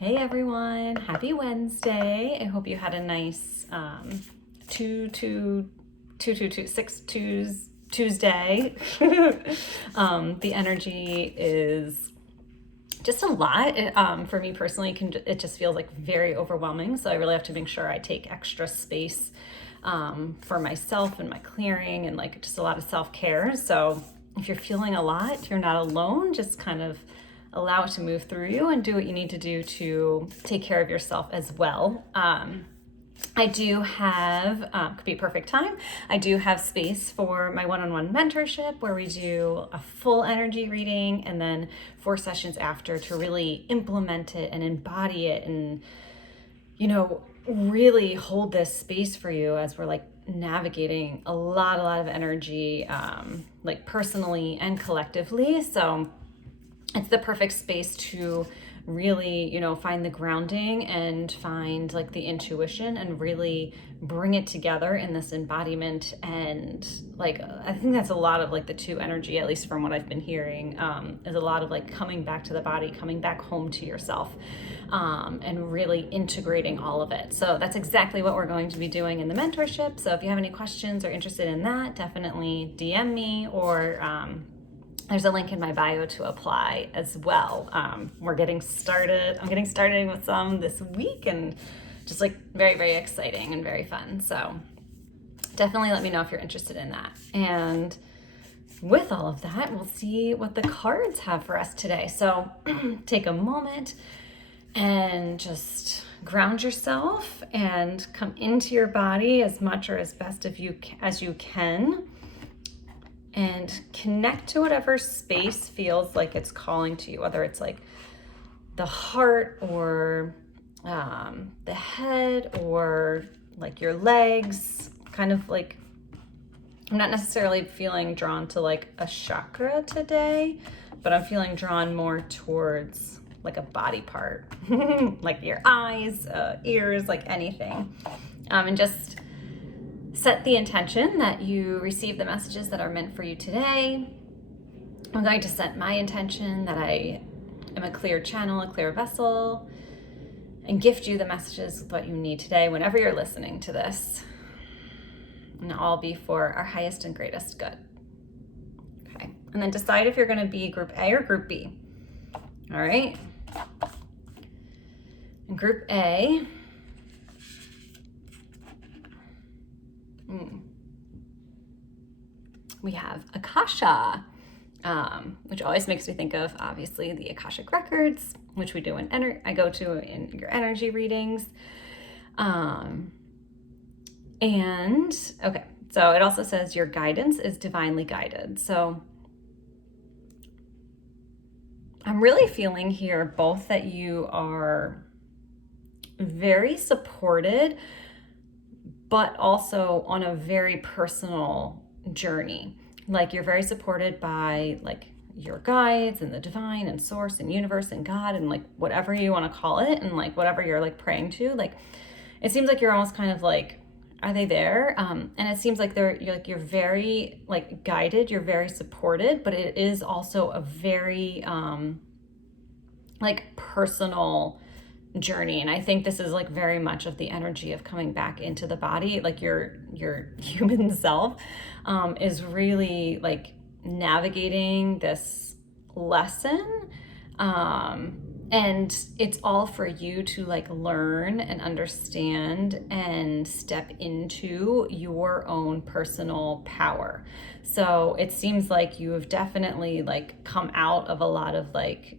Hey everyone, happy Wednesday. I hope you had a nice 6 Tuesday. The energy is just a lot. For me personally, it just feels like very overwhelming. So I really have to make sure I take extra space for myself and my clearing and like just a lot of self-care. So if you're feeling a lot, you're not alone. Just kind of allow it to move through you and do what you need to do to take care of yourself as well. I do have, could be a perfect time. I do have space for my one-on-one mentorship where we do a full energy reading and then 4 sessions after to really implement it and embody it and, really hold this space for you as we're like navigating a lot of energy, like personally and collectively. So it's the perfect space to really, find the grounding and find like the intuition and really bring it together in this embodiment. And like, I think that's a lot of like the 2 energy, at least from what I've been hearing, is a lot of like coming back to the body, coming back home to yourself, and really integrating all of it. So that's exactly what we're going to be doing in the mentorship. So if you have any questions or interested in that, definitely DM me or, there's a link in my bio to apply as well. We're getting started. I'm getting started with some this week and just like very, very exciting and very fun. So definitely let me know if you're interested in that. And with all of that, we'll see what the cards have for us today. So take a moment and just ground yourself and come into your body as much or as best as you can. And connect to whatever space feels like it's calling to you, whether it's like the heart or the head or like your legs, kind of like, I'm not necessarily feeling drawn to like a chakra today, but I'm feeling drawn more towards like a body part, like your eyes, ears, like anything. And just set the intention that you receive the messages that are meant for you today. I'm going to set my intention that I am a clear channel, a clear vessel, and gift you the messages with what you need today whenever you're listening to this. And all be for our highest and greatest good. Okay. And then decide if you're going to be group A or group B. All right. In group A, we have Akasha, which always makes me think of, obviously, the Akashic Records, which we do I go to in your energy readings. And, okay, so it also says your guidance is divinely guided. So I'm really feeling here both that you are very supported, but also on a very personal journey. Like you're very supported by like your guides and the divine and source and universe and God and like whatever you want to call it and like whatever you're like praying to. Like it seems like you're almost kind of like, are they there? And it seems like you're very like guided, you're very supported, but it is also a very like personal journey. And I think this is like very much of the energy of coming back into the body, like your human self is really like navigating this lesson, and it's all for you to like learn and understand and step into your own personal power. So it seems like you have definitely like come out of a lot of like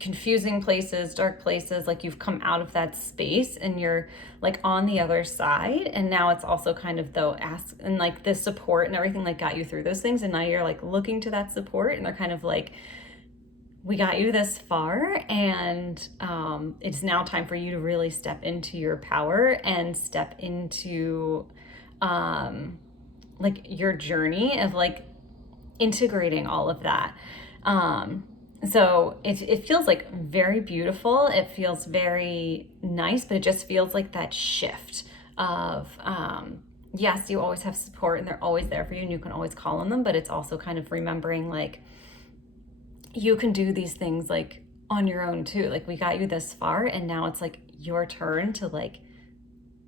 confusing places, dark places, like you've come out of that space and you're like on the other side. And now it's also kind of and like the support and everything like got you through those things. And now you're like looking to that support and they're kind of like, we got you this far. And it's now time for you to really step into your power and step into like your journey of like integrating all of that. So it feels like very beautiful. It feels very nice, but it just feels like that shift of, yes, you always have support and they're always there for you and you can always call on them, but it's also kind of remembering like you can do these things like on your own too. Like we got you this far, and now it's like your turn to like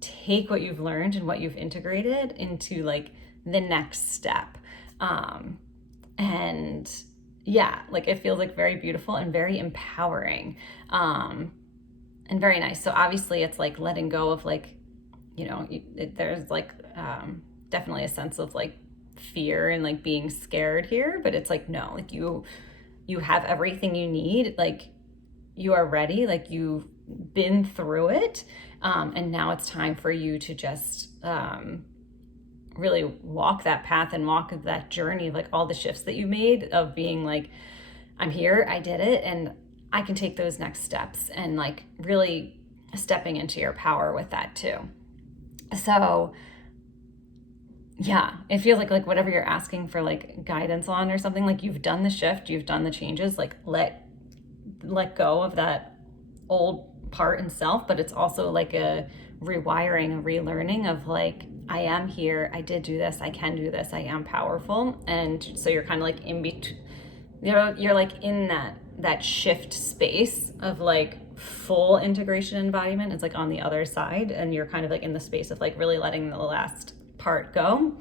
take what you've learned and what you've integrated into like the next step. And yeah, like it feels like very beautiful and very empowering, and very nice. So obviously it's like letting go of like, there's like definitely a sense of like fear and like being scared here, but it's like, no, like you have everything you need, like you are ready, like you've been through it, and now it's time for you to just really walk that path and walk that journey of like all the shifts that you made of being like, I'm here, I did it, and I can take those next steps, and like really stepping into your power with that too. So yeah, it feels like whatever you're asking for like guidance on or something, like you've done the shift, you've done the changes, like let go of that old part and self, but it's also like a rewiring, a relearning of like, I am here, I did do this, I can do this, I am powerful. And so you're kind of like in between, you're like in that shift space of like full integration embodiment. It's like on the other side, and you're kind of like in the space of like really letting the last part go,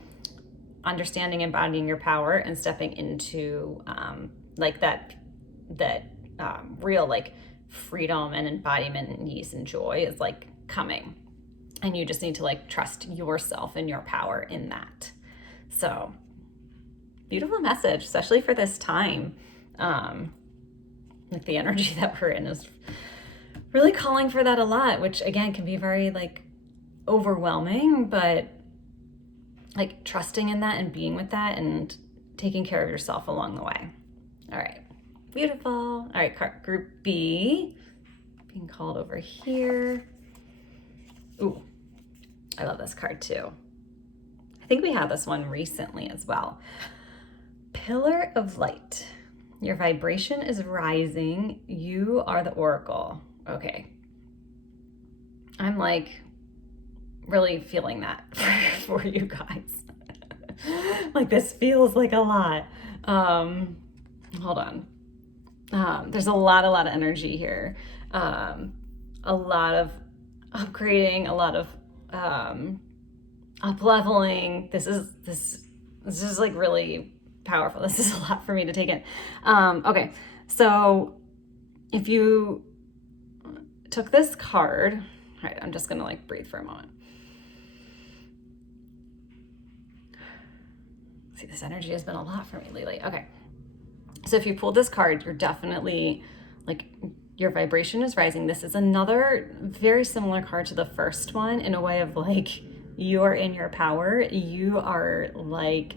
understanding, embodying your power, and stepping into like that real like freedom and embodiment and ease and joy is like coming, and you just need to like trust yourself and your power in that. So beautiful message, especially for this time. Like the energy that we're in is really calling for that a lot, which again can be very like overwhelming, but like trusting in that and being with that and taking care of yourself along the way. All right, beautiful. All right, group B being called over here. Ooh, I love this card too. I think we had this one recently as well. Pillar of light. Your vibration is rising. You are the oracle. Okay. I'm like really feeling that for you guys. Like this feels like a lot. Hold on. There's a lot of energy here. A lot of upgrading, a lot of up leveling. This is like really powerful. This is a lot for me to take in. Okay, so if you took this card, all right, I'm just gonna like breathe for a moment. See, this energy has been a lot for me lately. Okay, so if you pulled this card, you're definitely like, your vibration is rising. This is another very similar card to the first one in a way of like, you are in your power. You are like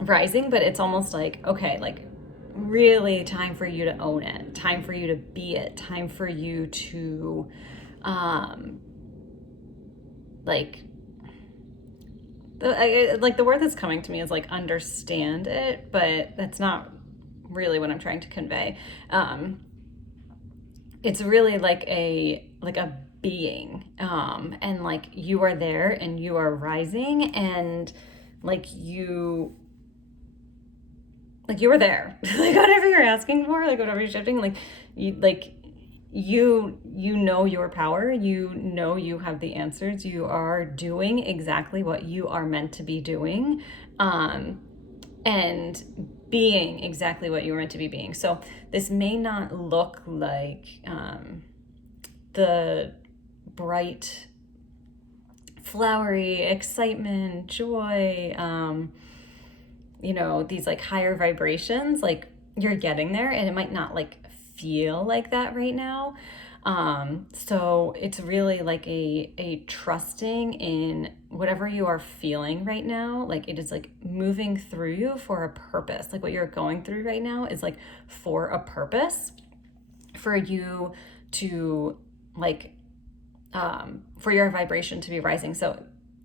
rising, but it's almost like, okay, like really time for you to own it, time for you to be it, time for you to like the word that's coming to me is like understand it, but that's not really what I'm trying to convey. It's really like a being, and like you are there and you are rising, and like you were there. Like whatever you're asking for, like whatever you're shifting, like you know your power, you know you have the answers, you are doing exactly what you are meant to be doing, and being exactly what you were meant to be being. So this may not look like the bright, flowery excitement, joy, these like higher vibrations, like you're getting there, and it might not like feel like that right now. So it's really like a trusting in whatever you are feeling right now. Like it is like moving through you for a purpose. Like what you're going through right now is like for a purpose, for you to like, for your vibration to be rising. So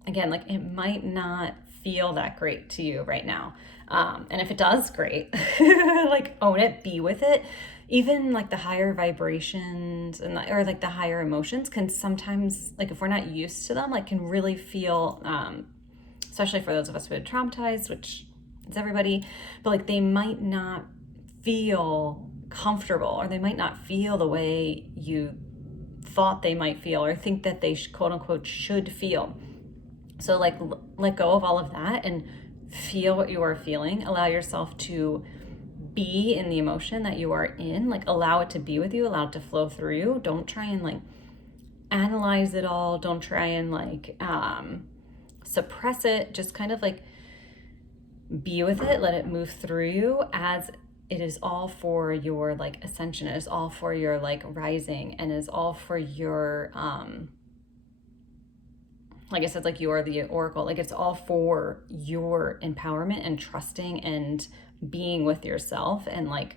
again, like it might not feel that great to you right now. And if it does, great. Like own it, be with it. Even like the higher vibrations and or like the higher emotions can sometimes, like if we're not used to them, like can really feel, especially for those of us who are traumatized, which is everybody, but like they might not feel comfortable, or they might not feel the way you thought they might feel or think that they quote unquote should feel. So like let go of all of that and feel what you are feeling. Allow yourself to be in the emotion that you are in. Like allow it to be with you, allow it to flow through you. Don't try and like analyze it all. Don't try and like suppress it. Just kind of like be with it, let it move through you, as it is all for your like ascension. It is all for your like rising, and it is all for your like I said, like you are the oracle. Like it's all for your empowerment and trusting and being with yourself, and like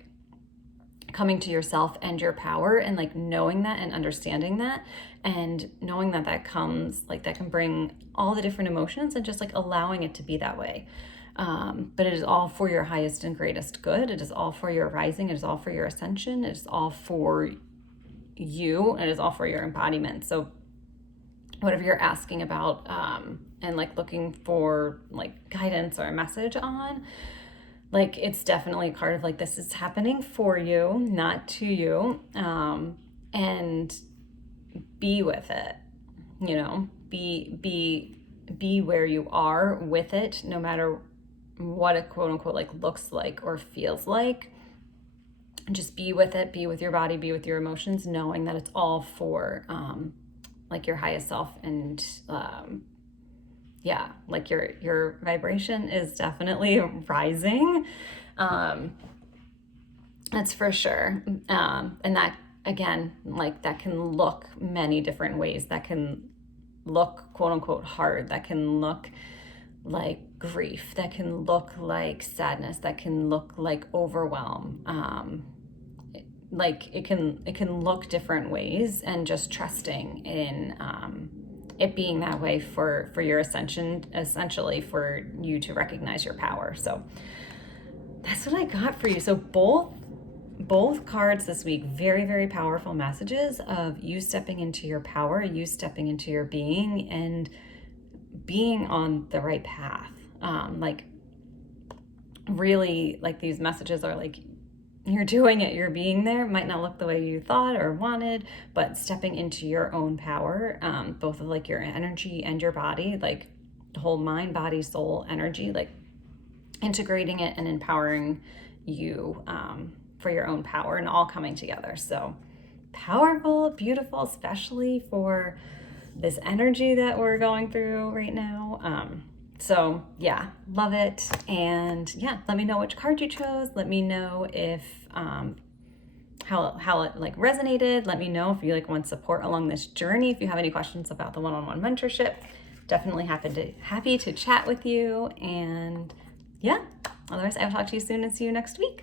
coming to yourself and your power, and like knowing that and understanding that, and knowing that that comes like that can bring all the different emotions, and just like allowing it to be that way. But it is all for your highest and greatest good. It is all for your rising. It is all for your ascension. It is all for you. It is all for your embodiment. So whatever you're asking about and like looking for like guidance or a message on, like it's definitely a card of like this is happening for you, not to you. And be with it, you know, be where you are with it, no matter what it quote unquote like looks like or feels like. Just be with it, be with your body, be with your emotions, knowing that it's all for like your highest self. And yeah, like your vibration is definitely rising, that's for sure. And that again, like that can look many different ways. That can look quote unquote hard, that can look like grief, that can look like sadness, that can look like overwhelm. Like it can look different ways, and just trusting in it being that way for your ascension, essentially for you to recognize your power. So that's what I got for you. So both cards this week, very, very powerful messages of you stepping into your power, you stepping into your being, and being on the right path. Like really, like these messages are like, you're doing it, you're being there. Might not look the way you thought or wanted, but stepping into your own power, both of like your energy and your body, like the whole mind, body, soul energy, like integrating it and empowering you for your own power, and all coming together. So powerful, beautiful, especially for this energy that we're going through right now. So yeah, love it. And yeah, let me know which card you chose. Let me know if how it like resonated. Let me know if you like want support along this journey. If you have any questions about the one-on-one mentorship, definitely happy to chat with you. And yeah, otherwise I'll talk to you soon and see you next week.